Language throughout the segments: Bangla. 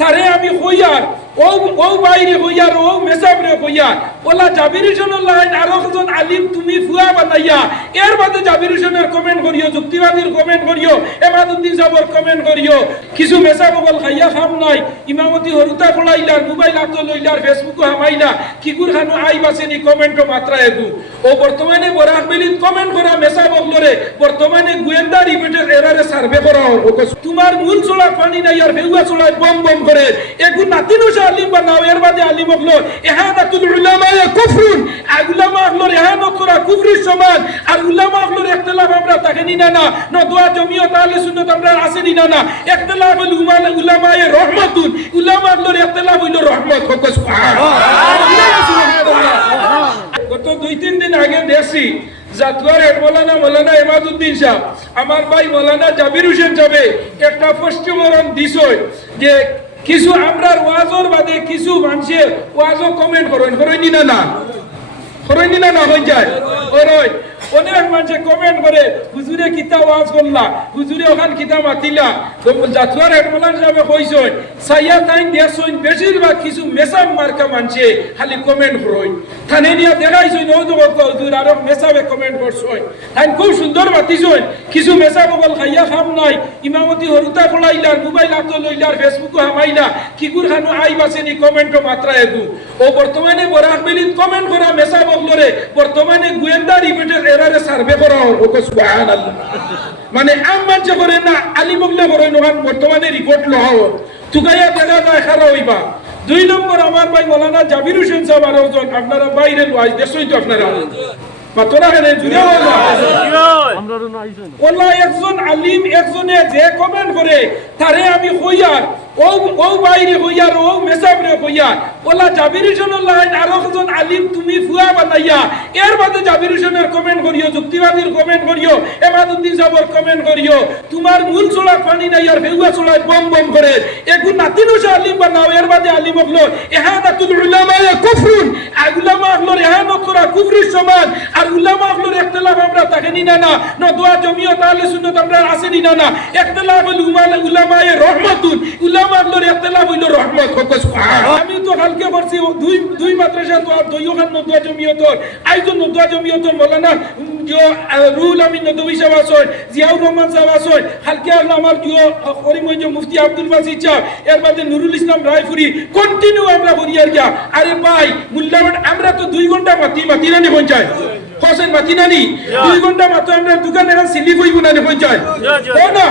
তারে আমি কইয়ার ও বাইরে কইয়ার ও মেসাবরে কইয়ার ওলা জাবির হোসেনের লাইন আরো একজন আলিম তুমি ফুয়া বানাইয়া এর বাদে জাবির হোসেনের কমেন্ট করিও, যুক্তিবাদীর কমেন্ট করিও, এমাদুদ্দিন সাহেবের কমেন্ট করিও। কিছু মেসাব বল খাইয়া খাম নাই ইমামতি হরুতা পড়াইলার, মোবাইল হাত লইলার, ফেসবুকে হামাইলা কিগুর খানো আই বাসেনি কমেন্টও মাত্রা এগু। ও বর্তমানে বরাকবেলিত কমেন্ট করা মেসাব বলরে বর্তমানে গোয়েন্দা রিপোর্টের এরারে সার্ভে করা হল। তোমার মূল চোলা পানি নাই আর ফেউয়া চোলায় বম বম করে এগু নাতিনো আলিম বানাও। এর বাদে আলিম হলো ইহাদাতুল উলামায়ে কুফরুন, উলামা হলো ইহাদত করা কুফরির সমান। আর উলামা হলো ইখতিলাফ আমরা তাকে নিনা না নদওয়া জমিয়ত আহলে সুন্নাত আমরা আছে নিনা না। ইখতিলাফ হলো উলামায়ে রহমাতুন, উলামা হলো ইখতিলাফ হলো রহমত। হোক সুবহানাল্লাহ। গত 2-3 দিন আগে দেখছি জাতুয়ার মৌলানা এমাদুদ্দিন সাহেব আমার ভাই মৌলানা জাবির হোসেন যাবে একটা স্পষ্টীকরণ দিছই যে কিছু আমরার ওয়াজর বাদে কিছু মানুষের ওয়াজও কমেন্ট করেন না হয়ে যায় ওরই অনেক মানুষে কমেন্ট করে হুজুরে কিতা ওয়াজ করলা, হুজুরে ওখান কিতা মাতিলা। জাতুয়ার হেডমালার সাহেবে কইছেন সাইয়া তাইন দেশইন বেশিরভাগ কিছু মেসাব মার্কা মানুষে খালি কমেন্ট করই থানে নিয়ে দেখাইছেন ও তো হুজুর আরো মেসাবে কমেন্ট করছেন তাই খুব সুন্দর মাতিছেন। কিছু মেসাব বল খাইয়া খাম নাই ইমামতি হরুতা পড়াইলার, মোবাইল হাত লইলার, ফেসবুকে হামাইলা কিগুর খানো আই বাসেনি কমেন্টও মাত্রা এগু। ও বর্তমানে বরাকবেলিত কমেন্ট করা মেসাব বলরে বর্তমানে গোয়েন্দা রিপোর্টের এরারে সার্ভে করা হল। সুবহানাল্লাহ। মানে আম মানছে করে না আলিম বললে করে নহান বর্তমানে রিপোর্ট লওয়া হল তুকাইয়া দেখা যায় খারাপ হইবা। 2 নম্বর আমার ভাই মৌলানা জাবির হোসেন সাহেব আরো আপনারা বাইরে ওয়াজ দেখছই তো আপনারা মাতরা হেনে জুড়ে ওলা ওলা একজন আলিম একজনে যে কমেন্ট করে তারে আমি কইয়ার ও বাইরে কইয়ার ও মেসাবরে কইয়ার ওলা জাবির হোসেনের লাইন আরো একজন আলিম তুমি ফুয়া বানাইয়া এর বাদে জাবির হোসেনের কমেন্ট করিও, যুক্তিবাদীর কমেন্ট করিও, এমাদুদ্দিন সাহেবের কমেন্ট করিও। তোমার মূল চোলা পানি নাই আর ফেউয়া চোলায় বম বম করে এগু নাতিনো আলিম বানাও। এর বাদে আলিম হলো ইহাদাতুল উলামায়ে কুফরুন, উলামা হলো ইহাদত করা কুফরির সমান। আর উলামা হলো ইখতিলাফ আমরা তাকে নিনা না নদওয়া জমিয়ত আহলে সুন্নাত আমরা আছে নিনা না। ইখতিলাফ হলো উলামায়ে রহমাতুন, উলামা হলো ইখতিলাফ হলো রহমত। হোক সুবহানাল্লাহ। আমি তো কালকে বলছি দুই মাদ্রাসা তো আর দুইখান নদওয়া জমিয়তর আইজন নদওয়া জমিয়তর মৌলানা রুহুল আমিন নদওয়ি সাহেব আছেন, জিয়াউর রহমান সাহেব আছেন, কালকে আমার করিমগঞ্জ মুফতি আব্দুল বাসিত সাহেব, এর বাদে নুরুল ইসলাম রায়পুরি কন্টিনিউ আমরা করি আর গিয়া। আরে ভাই মূল্যবান আমরা তো 2 ঘন্টা মাতি না পঞ্চায়েত হোসেন মাতি নানি 2 ঘন্টা মাত্র আমরা দোকানে সিলি বইব না পঞ্চায়েত ও না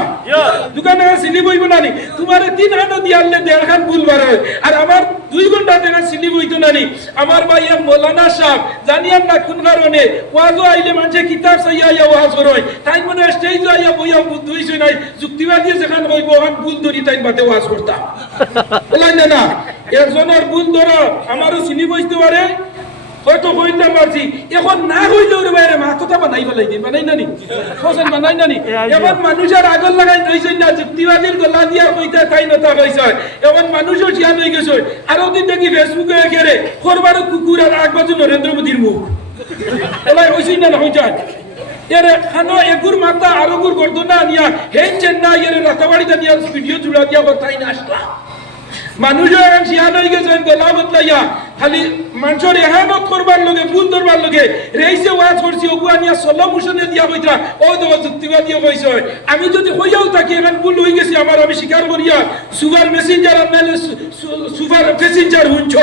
দোকানে সিলি বইব না তোমার 3 হাত দিয়ালে 1.5 খান ভুল বার হয়। আর আমার 2 ঘন্টা দেখা সিলি বইতো নানি আমার ভাই মৌলানা সাহেব জানিয়ান না কোন কারণে ওয়াজও আইলে মানুষে কিতাব চাইয়া ওয়াজ করয় তাই মনে স্টেজ আইয়া বইয়া বুদ্ধ হইছে নাই যুক্তিবাদী যেখানে কইব ওখান ভুল ধরি তাই বাতে ওয়াজ করতা বলাই না একজনের ভুল ধরো আমারও সিলি বইতে পারে হয়তো হইলাম পারছি এখন না হইলেও রে বাইরে মাথা বানাই বানাই নানি হোসেন বানাই নানি। এখন মানুষের আগল লাগাই হইছে না যুক্তিবাদীর গলা দিয়া কইতে তাই নতা হইছে। এখন মানুষও জিয়ান হয়ে গেছে। আরো দিন দেখি ফেসবুকে একেরে করবার কুকুর আর আগবাজু নরেন্দ্র মোদীর মুখ ওলাই হইছে না হই যায় এর খানো এগুর মাথা আরোগুর গর্দনা নিয়া হেন চেন্নাই এর রাতাবাড়িতে নিয়া ভিডিও জুড়া দিয়া বতাই না আসলা মানুষও এখন জিয়ান হয়ে গেছে গলা বদলাইয়া খালি মানুষের এহানত করবার লগে ভুল ধরবার লগে রেইসে ওয়াজ করছি ওগুয়া নিয়া সলিউশনে দিয়া কইতা ও তো যুক্তিবাদী কইছে। আমি যদি কইয়াও থাকি এখন ভুল হয়ে গেছে আমার আমি স্বীকার করিয়া সুপার মেসেঞ্জার আপনাদের সুপার মেসেঞ্জার হুঞ্চ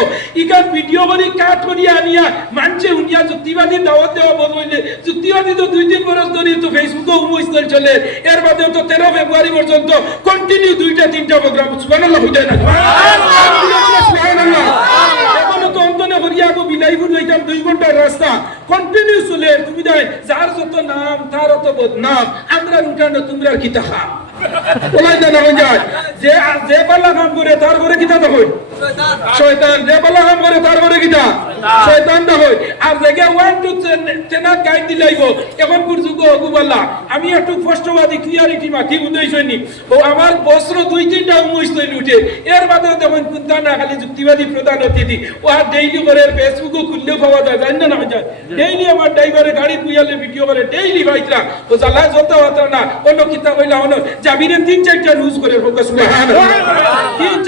ইকান ভিডিও করে কাট করিয়া আনিয়া মানছে উনিয়া যুক্তিবাদী দাওয়াত দেওয়া বন্ধ হইলে যুক্তিবাদী তো 2-3 বছর ধরে তো ফেসবুকে উমস্থল চলে। এর বাদে তো 13 ফেব্রুয়ারি পর্যন্ত কন্টিনিউ 2-3টা প্রোগ্রাম সুবহানাল্লাহ হইতা না সুবহানাল্লাহ। তো অন্তনে করিয়া গো বিলাইপুর যাইতাম 2 ঘন্টার রাস্তা কন্টিনিউ চলে। তুমি যাই যার যত নাম তার অত বদনাম আমরা উঠানো তোমরা কি তাহা বলাই না হয়ে যায় যে পাল্লা কাম করে তার ঘরে কিতা দেখো শয়তান, যে পাল্লা কাম করে তার ঘরে কিতা শয়তান দেখো। আর জায়গা 1 to 10 গাইড দিলাইব এখন কুরযুগ হগুবাল্লা আমি একটু স্পষ্টবাদী ক্লিয়ারিটি মাটি উদয়ছনি ও আমার বস্ত্র 2-3টা উমইস্তইল উঠে। এর বাদেও দেখুন কোনটা না খালি যুক্তিবাদী প্রধান অতিথি ও আর ডেইলি করে ফেসবুকে খুললেও পাওয়া যায় জানি না হয়ে যায়। ডেইলি আমার ড্রাইভারে গাড়ি বুয়ালে ভিডিও করে ডেইলি ভাইতরা ও জ্বালা যত হতো না অন্য কিতা কইলা হলো জাবিরে 3-4টা রুজ করে সুবহানাল্লাহ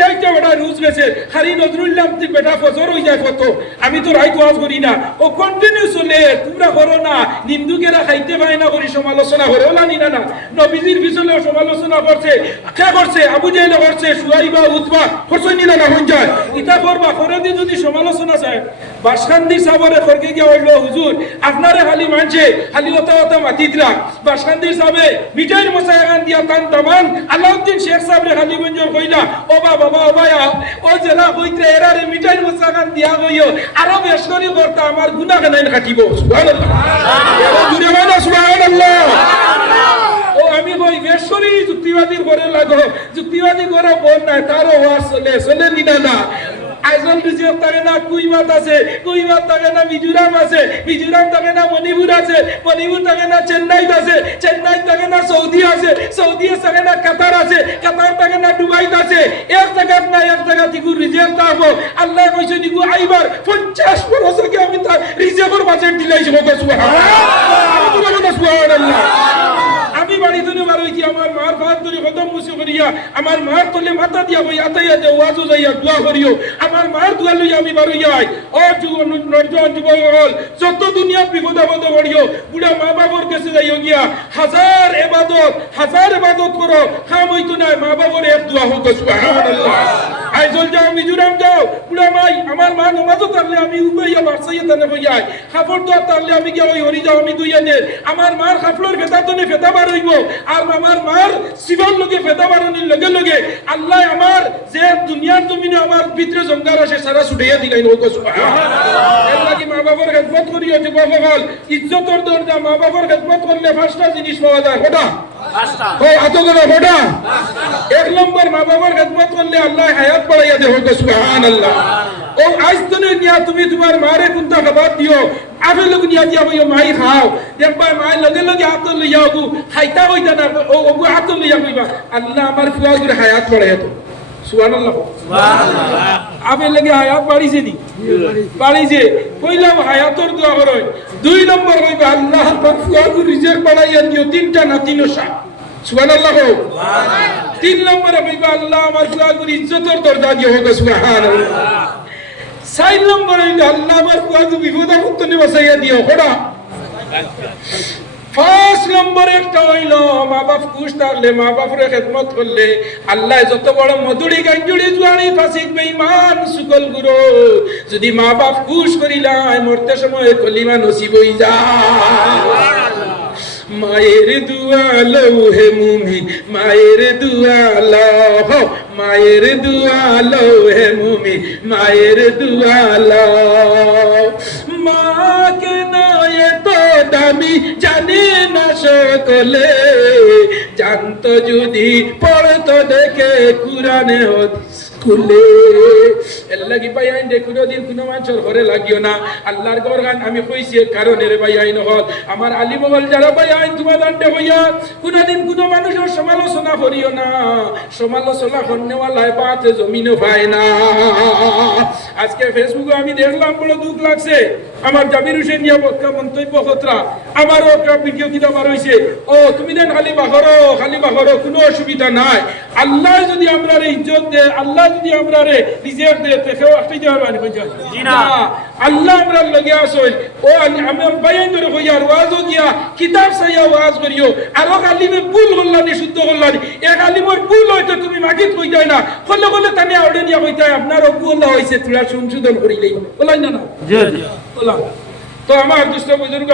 চাইটা বেটা রুজ গেছে খালি নজরুল্লাহ বেটা ফজর হয়ে যায় কত আমি তো রাইত ওয়াজ করি না ও কন্টিনিউ চলে তোমরা করো না নিন্দুকেরা খাইতে পায় না করি সমালোচনা করে ওলা নিনা না নবীজির পিছনে সমালোচনা করছে কে করছে আবু জাহেল করছে সুয়াইবা উতবা করছে নিনা না হন যায় ইতা করবা করে দি যদি সমালোচনা চায় বাসখান্দি সাবরে করকে গিয়া হইলো হুজুর আপনারে খালি মানছে খালি ওতা ওতা মাতিতরা বাসখান্দি সাবে মিঠাইর মশায়ান দিয়া তান তামান আলাউদ্দিন শেখ সাহেবরে খালি গঞ্জর কইলা ও বাবা ও জেলা কইতে এরারে মিঠাইর মশায়ান দিয়া কইও আরো বেশ করি করতা আমার গুনাহ কেন কাটিব সুবহানাল্লাহ জুরে বলো সুবহানাল্লাহ ও আমি কই বেশ করি যুক্তিবাদীর করে লাগো যুক্তিবাদী করে বল না তারও ওয়াজ চলে নিনা না আইজল রিজিয়ন থাকে না কুইমাত আছে কুইমাত থাকে না মিজোরাম আছে মিজোরাম থাকে না মণিপুর আছে মণিপুর থাকে না চেন্নাই আছে চেন্নাই থাকে না সৌদি আছে সৌদি থাকে না কাতার আছে কাতার থাকে না দুবাই আছে এক জায়গা না এক জায়গা থেকে রিজিয়ন থাকবো আল্লাহ কইছে নিগু আইবার 50 বছর আগে আমি তার রিজিয়নের বাজেট দিলাইছি বলতে সুবহানাল্লাহ সুবহানাল্লাহ আমি বাড়ি ধরে বার হইছি আমার মার ভাত ধরে কদম মুছে করিয়া আমার মার তলে মাথা দিয়া বই আতাইয়া যে ওয়াজও যাইয়া দোয়া করিও আমার মার দোয়া লইয়া আমি বার হইয়াই ও যুবক যত দুনিয়া বিপদ আপদ করিও বুড়া মা বাবার কাছে যাইও গিয়া হাজার ইবাদত করো কাম হইতো না মা বাবার এক দোয়া হোক সুবহানাল্লাহ আইজল যাও মিজোরাম যাও বুড়া মাই আমার মা নামাজও তারলে আমি উবাইয়া বারসাইয়া তানে বইয়াই খাফর দোয়া তারলে আমি গিয়া ওই হরি যাও আমি দুইয়া নে আমার মার খাফলর ফেতাতনে ফেতা বার হইব আর আমার মার শিবর লগে ফেতা বারনির লগে লগে আল্লাহ আমার যে দুনিয়ার জমিনে আমার ভিতরে জঙ্গার আছে সারা ছুটাইয়া দিলাই নয় সুবহানাল্লাহ এর লাগি মা বাবার খেদমত করিও যুবকসকল ইজ্জতর দরজা মা বাবার খেদমত করলে পাঁচটা জিনিস পাওয়া যায় কটা পাঁচটা ও আতগনা কটা এক নম্বর মা বাবার খেদমত করলে আল্লাহ হায়াত বাড়াইয়া দেব সুবহানাল্লাহ ও আজ তনে নিয়া তুমি তোমার মারে কোনটা খাবার দিও আবে লোক নিয়া দিয়া বইও মাই খাও দেখবা মাই লগে লগে হাত লইয়া গু খাইতা হইতা না ও গু হাত লইয়া কইবা আল্লাহ আমার ফুয়াগুর হায়াত বাড়াইয়া দেব সুবহানাল্লাহ সুবহানাল্লাহ আবে লাগে হায়াত বাড়িছে নি বাড়িছে কইলাম হায়াতর দোয়া করই দুই নম্বর কইবা আল্লাহ পাক ফুয়াগুর রিজিক বাড়াইয়া দিও তিনটা নাতি নসা সুবহানাল্লাহ সুবহানাল্লাহ তিন নম্বরে কইবা আল্লাহ আমার ফুয়াগুর ইজ্জতর দরজা দিও হোক সুবহানাল্লাহ চার নম্বরে আল্লাহ আমার ফুয়াগু বিপদ আপদ নে বাঁচাইয়া দিও কোডা পাঁচ নম্বর একটা হইল মা বাপ খুশ থাকলে মা বাপরে খেদমত করলে আল্লাহ যত বড় মধুরি গাঞ্জুড়ি জুয়ানি ফাঁসিক বেঈমান সুকল গুরু যদি মা বাপ খুশ করিলাই মরতে সময় কলিমা নসিব হই যায় মায়ের দুয়া লও হে মুমিন মায়ের দুয়া লও মায়ের দুয়া লও হে মুমিন মায়ের দুয়া লও মা কে নয় তো দামি জানে না সকলে জানতো যদি পড়তো দেখে কুরআনে হাদিস খুলে এল্লাগি ভাই আইন দেখুন দিন কোনো মানুষের ঘরে লাগিও না আল্লাহর ঘর গান আমি কইছি কারণে রে ভাই আইন হল আমার আলিম বল যারা ভাই আইন তোমার দান্ডে হইয়া কোনদিন কোনো মানুষের সমালোচনা করিও না সমালোচনা করনেওয়ালায় বাতে জমিনও পায় না আজকে ফেসবুকে আমি দেখলাম বড় দুঃখ লাগছে আমার জাবির হোসেন ইয়া বক্কা মন্তব্য খতরা আমারও একটা ভিডিও কিতাব বার হইছে ও তুমি দেন খালি বাহরো কোনো অসুবিধা নাই আল্লাহ যদি আমরা ইজ্জত দে আল্লাহ যদি আমরা রিজেক্ট দে তেও একটা দেওয়ার মানে কইছ জি না আল্লাহ আমরা লগে আসল ও আমি বাইন ধরে কইয়ার ওয়াজ গিয়া কিতাব সাইয়া ওয়াজ করিও আর আলিমে ভুল হল্লানি শুদ্ধ হল্লানি এক আলিমর ভুল হইতো তুমি মাগিত কই যায় না কলে তানে আউডে নিয়া কইতাই আপনার ভুল হইছে তুলা সংশোধন করিলেই বলাই না জি জি বলা তো আমার দুষ্ট বুজুর্গ